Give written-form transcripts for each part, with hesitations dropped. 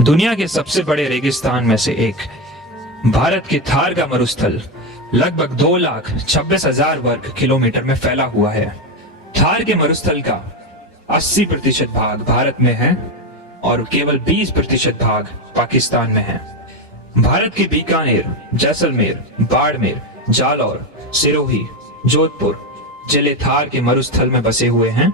दुनिया के सबसे बड़े रेगिस्तान में से एक भारत के थार का मरुस्थल लगभग 2,26,000 वर्ग किलोमीटर में फैला हुआ है। थार के मरुस्थल का 80% भाग भारत में है और केवल 20% भाग पाकिस्तान में है। भारत के बीकानेर, जैसलमेर, बाड़मेर, जालौर, सिरोही, जोधपुर जिले थार के मरुस्थल में बसे हुए हैं।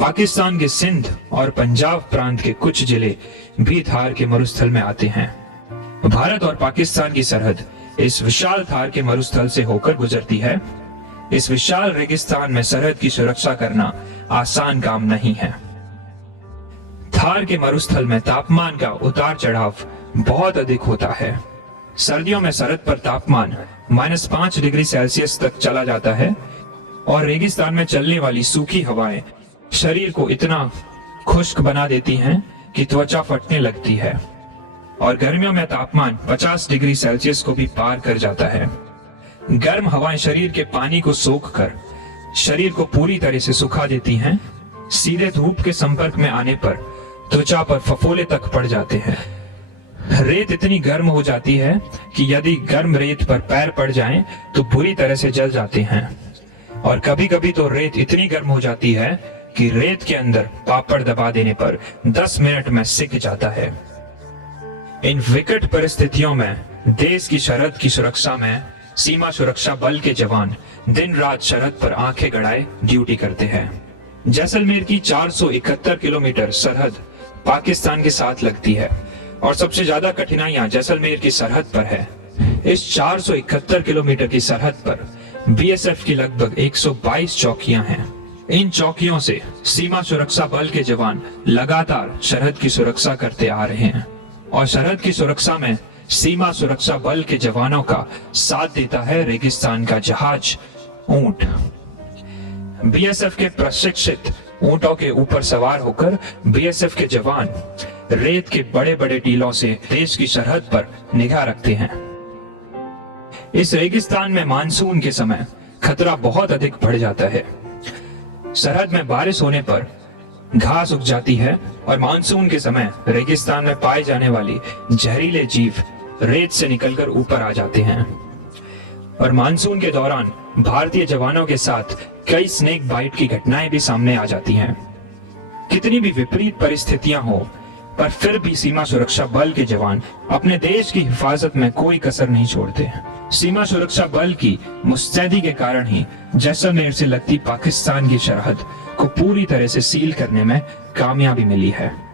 पाकिस्तान के सिंध और पंजाब प्रांत के कुछ जिले भी थार के मरुस्थल में आते हैं। भारत और पाकिस्तान की सरहद इस विशाल थार के मरुस्थल से होकर गुजरती है। इस विशाल रेगिस्तान में सरहद की सुरक्षा करना आसान काम नहीं है। थार के मरुस्थल में तापमान का उतार चढ़ाव बहुत अधिक होता है। सर्दियों में सरहद पर तापमान -5 डिग्री सेल्सियस तक चला जाता है और रेगिस्तान में चलने वाली सूखी हवाएं शरीर को इतना खुश्क बना देती हैं कि त्वचा फटने लगती है और गर्मियों में तापमान 50 डिग्री सेल्सियस को भी पार कर जाता है। गर्म हवाएं शरीर के पानी को सोख कर शरीर को पूरी तरह से सुखा देती हैं। सीधे धूप के संपर्क में आने पर त्वचा पर फफोले तक पड़ जाते हैं। रेत इतनी गर्म हो जाती है कि यदि गर्म रेत पर पैर पड़ जाएं तो बुरी तरह से जल जाते हैं और कभी-कभी तो रेत इतनी गर्म हो जाती है कि रेत के अंदर पापड़ दबा देने पर 10 मिनट में सिक जाता है। इन विकट परिस्थितियों में देश की सरहद की सुरक्षा में सीमा सुरक्षा बल के जवान दिन रात सरहद पर आंखें गड़ाए ड्यूटी करते हैं। जैसलमेर की 471 किलोमीटर सरहद पाकिस्तान के साथ लगती है और सबसे ज्यादा कठिनाइयां जैसलमेर की सरहद पर है। इस 471 किलोमीटर की सरहद पर बीएसएफ की लगभग 122 चौकियां हैं। इन चौकियों से सीमा सुरक्षा बल के जवान लगातार सरहद की सुरक्षा करते आ रहे हैं और सरहद की सुरक्षा में सीमा सुरक्षा बल के जवानों का साथ देता है रेगिस्तान का जहाज ऊंट। बीएसएफ के प्रशिक्षित ऊंटों के ऊपर सवार होकर बीएसएफ के जवान रेत के बड़े बड़े टीलों से देश की सरहद पर निगाह रखते हैं। इस रेगिस्तान में मानसून के समय खतरा बहुत अधिक बढ़ जाता है। सरहद में बारिश होने पर घास उग जाती है और मानसून के समय रेगिस्तान में पाए जाने वाली जहरीले जीव रेत से निकलकर ऊपर आ जाते हैं और मानसून के दौरान भारतीय जवानों के साथ कई स्नेक बाइट की घटनाएं भी सामने आ जाती हैं। कितनी भी विपरीत परिस्थितियां हो पर फिर भी सीमा सुरक्षा बल के जवान अपने देश की हिफाजत में कोई कसर नहीं छोड़ते। सीमा सुरक्षा बल की मुस्तैदी के कारण ही जैसलमेर से लगती पाकिस्तान की सरहद को पूरी तरह से सील करने में कामयाबी मिली है।